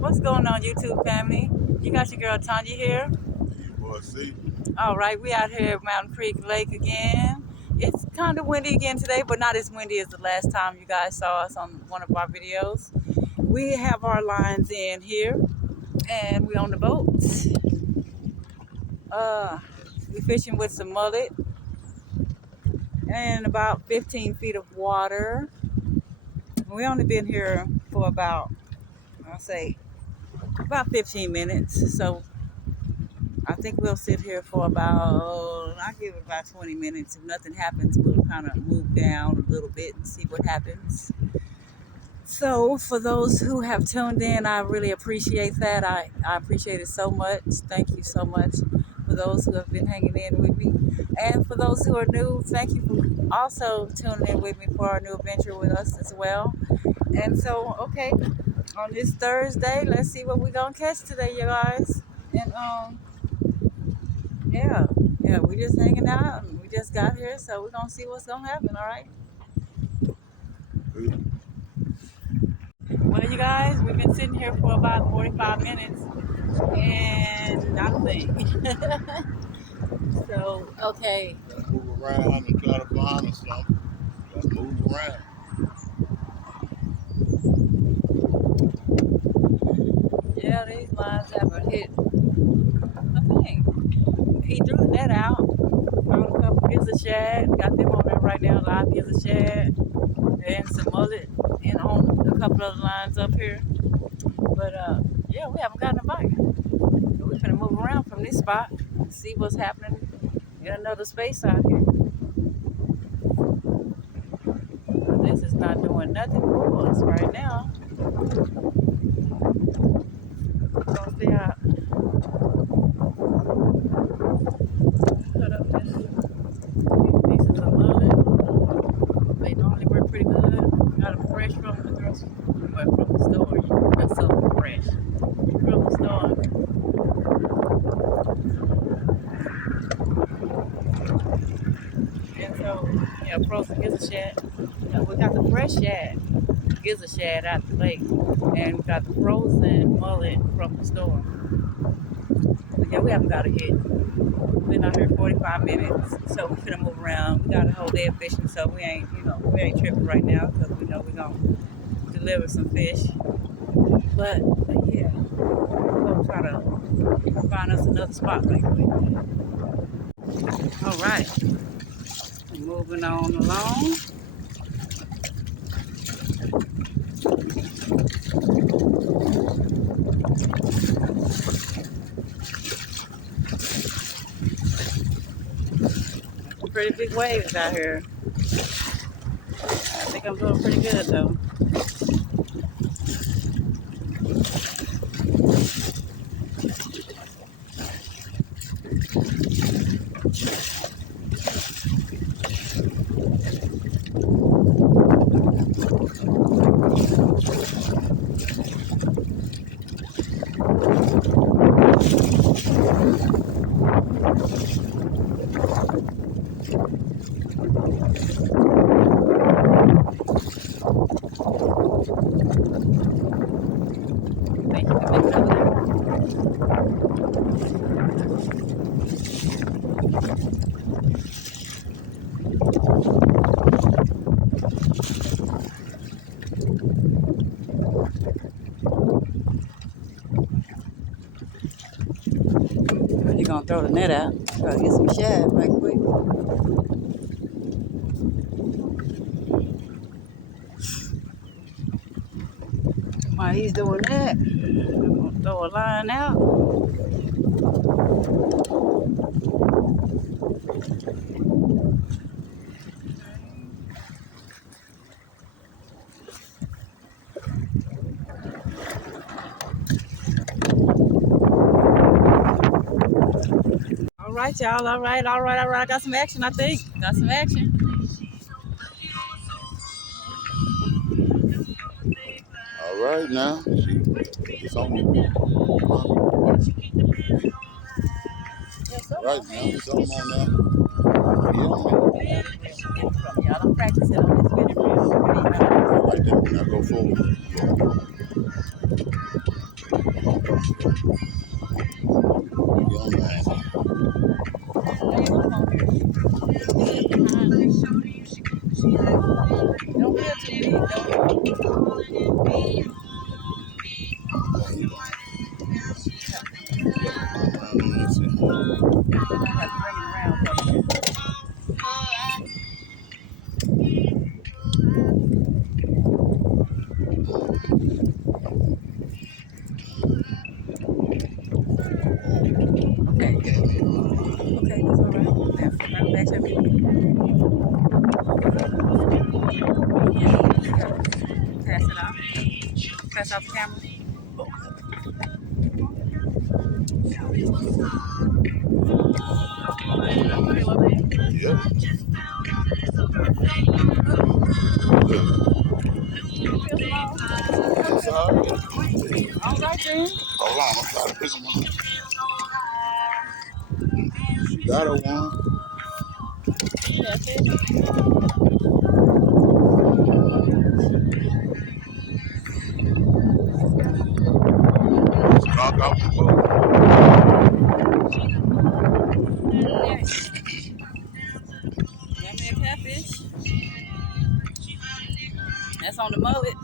What's going on, YouTube family? You got your girl Tanya here. Boy, see, All right, we out here at Mountain Creek Lake again. It's kind of windy again today, but not as windy as the last time you guys saw us on one of our videos. We have our lines in here, and we on the boat. We fishing with some mullet and about 15 feet of water. We only been here for about, I'll say, about 15 minutes. So I think we'll sit here for about, I'll give it about 20 minutes. If nothing happens, we'll kind of move down a little bit and see what happens. So for those who have tuned in, I really appreciate that. I appreciate it so much. Thank you so much for those who have been hanging in with me. And for those who are new, thank you for also tuning in with me for our new adventure with us as well. And so, okay, on this Thursday, let's see what we're going to catch today, you guys. And, yeah, we just hanging out and we just got here, so we're gonna see what's gonna happen, all right? Well, you guys, we've been sitting here for about 45 minutes and nothing. So, okay. move around and try to find or something. Just move around. Yeah, these lines haven't hit a thing. He drew the net out, found a couple gizzard shad, got them on there right now, live gizzard shad, and some mullet, and on a couple of the lines up here. But yeah, we haven't gotten a bite. So we're gonna move around from this spot and see what's happening in another space out here. This is not doing nothing for us right now. We're gonna stay out. Cut up these pieces of mullet. They normally work pretty good. Got them fresh from the grocery, well, from the store. That's so fresh from the store. And so, yeah, frozen gizzard shad. Yeah, we got the fresh shad, gizzard shad out the lake, and we got the frozen mullet from the store. But yeah, we haven't got a hit. Been out here 45 minutes, so we're gonna move around. We got a whole day of fishing, so we ain't tripping right now because we know we're gonna deliver some fish. But yeah, we're gonna try to find us another spot right quick. All right, moving on along. Pretty big waves out here. I think I'm doing pretty good though. Thank you for making over there. You're gonna throw the net out. Try to get some shad right quick. While he's doing that, I'm gonna throw a line out. All right, y'all. All right. I got some action, I think. Got some action. All right now. It's on. Right now, it's on now. Yeah, y'all, I'm practicing on this video. Right there. Now go forward. Young man. Don't feel too big though. Okay, that's all right. Now, back to me. Pass it off. Pass off the camera. Yeah. It's all right. All right, then. Hold on, I'm trying to pick them up. She got her one. That's it. Drunk off the boat. Got me a catfish. That's on the mullet.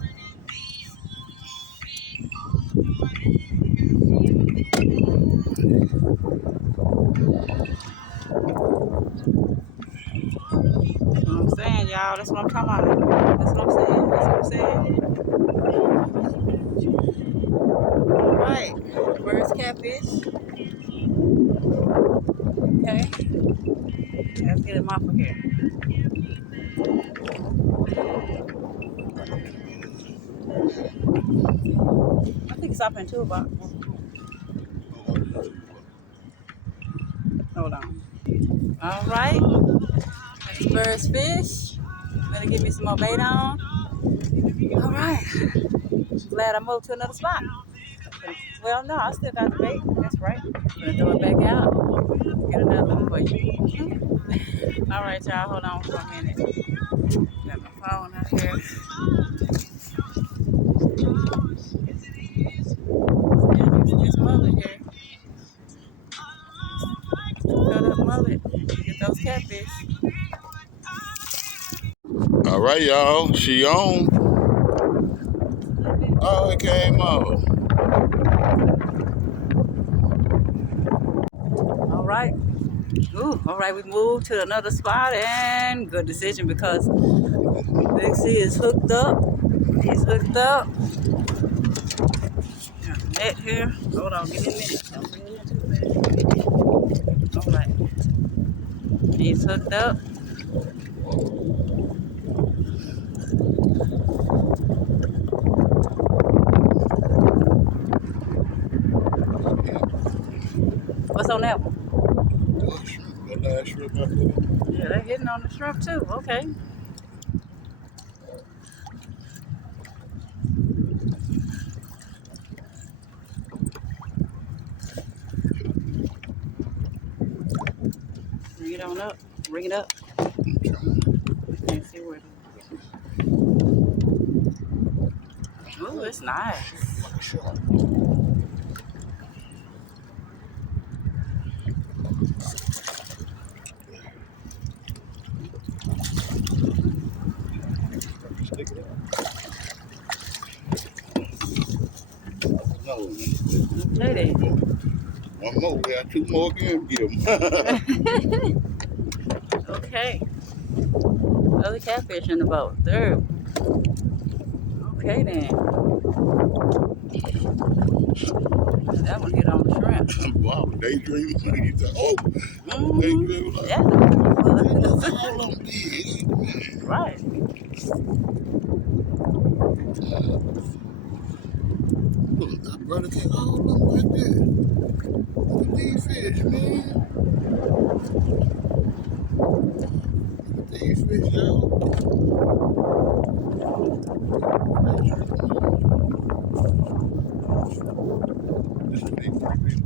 That's what I'm saying, y'all. That's what I'm talking about. That's what I'm saying. That's what I'm saying. All right. Where's catfish? Okay. Let's get him off of here. I think it's up in two box. Hold on. All right. That's first fish. Better get me some more bait on. All right. Glad I moved to another spot. Well, no, I still got the bait. That's right. Gonna throw it back out. Get another one for you. All right, y'all. Hold on for a minute. Got my phone out here. This mullet here. Cut up mullet. Get those catfish. All right, y'all. She on. Oh, it came over. All right. Ooh, all right, we moved to another spot and good decision because Big C is hooked up. He's hooked up. Got the net here. Hold on, give me a minute. Don't bring it in too bad. All right. He's hooked up. What's on that one? That last shrimp I put. Yeah, they're hitting on the shrimp too. Okay. Bring it on up. Bring it up. Can't see where it is. Ooh, it's nice. No, Okay, then. one more. We got two more again. Get them. Okay. Other catfish in the boat. Third. Okay, then. That one hit on the shrimp. Wow, daydreaming. You say, oh, daydreaming. Like, Yeah. all of them big. Right. Look, that brother can't hold them right there. Look at these fish, man. Look at these fish, y'all. This is big fish.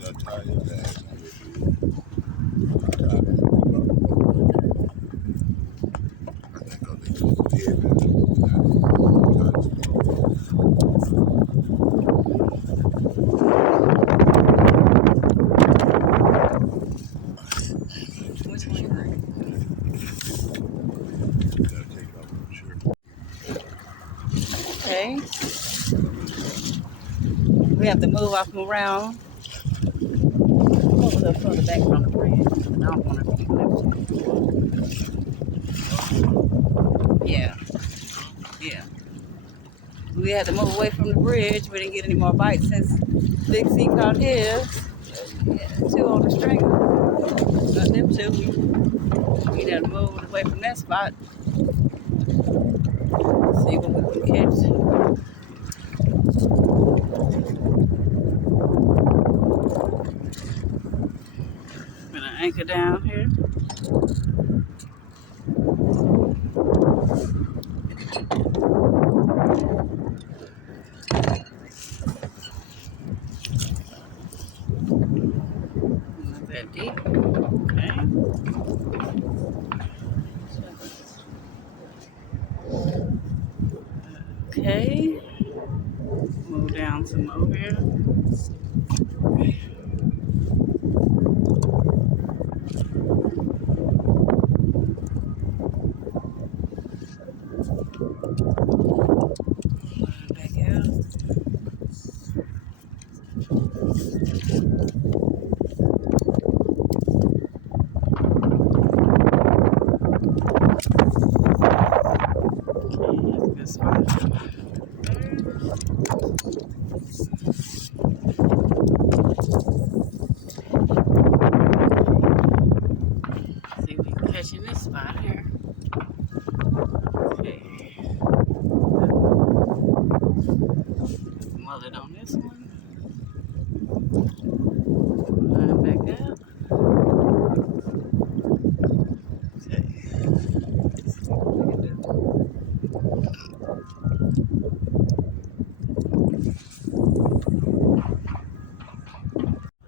That tire ass. walk them around. I'm over there further back from the bridge. I don't want to be left. Yeah, yeah. We had to move away from the bridge. We didn't get any more bites since Big C caught his. Yeah, 2 on the stringer. Got them 2. We had to move away from that spot. See what we can catch. I'm gonna anchor down here. Not that deep. Okay. Okay. Move down some over here. Back out. Okay, that's a good spot. See if we can catch in this spot here. Okay. Mullet on this one. Line back up. Okay. Let's see what we can do.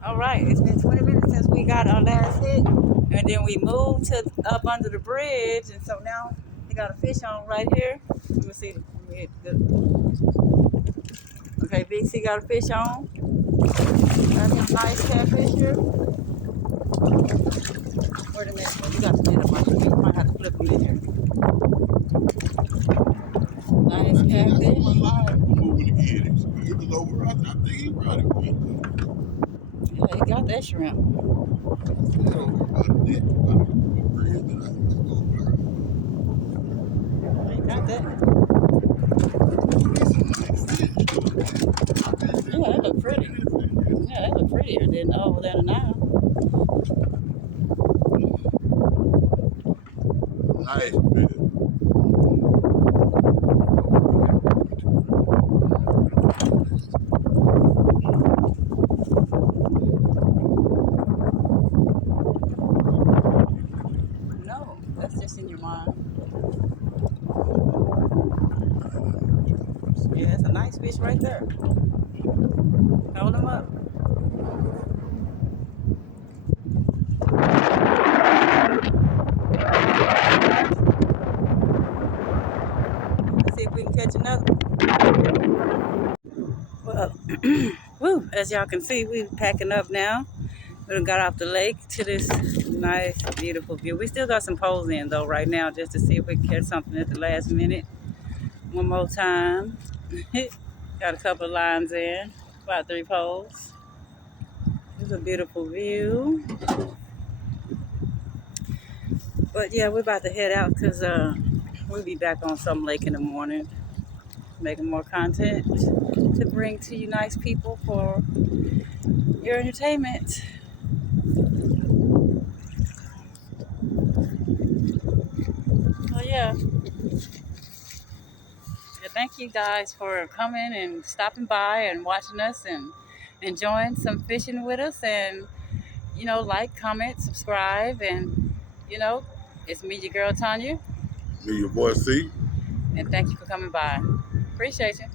All right, it's been 20 minutes since we got our last hit, and then we moved to up under the bridge, and so now we got a fish on right here. Let me see. Okay, Big C got a fish on. Got some nice catfish here. Wait a minute, you got the net up on you. You might have to flip them in here. Nice catfish. That's my live moving again. It was over. I think he brought it. Yeah, he got that shrimp. He got that. Yeah, that look pretty. Yeah, that look prettier than over there now. Nice, man. No, that's just in your mind. Yeah, that's a nice fish right there. Hold him up. Let's see if we can catch another one. Well, woo, as y'all can see, we're packing up now. We got off the lake to this nice, beautiful view. We still got some poles in though right now just to see if we can catch something at the last minute. One more time. Got a couple of lines in, about 3 poles. It's a beautiful view. But yeah, we're about to head out because we'll be back on some lake in the morning, making more content to bring to you nice people for your entertainment. Oh yeah. Thank you guys for coming and stopping by and watching us and enjoying some fishing with us. And like, comment, subscribe, and it's me, your girl Tanya. Me, your boy C. And thank you for coming by. Appreciate you.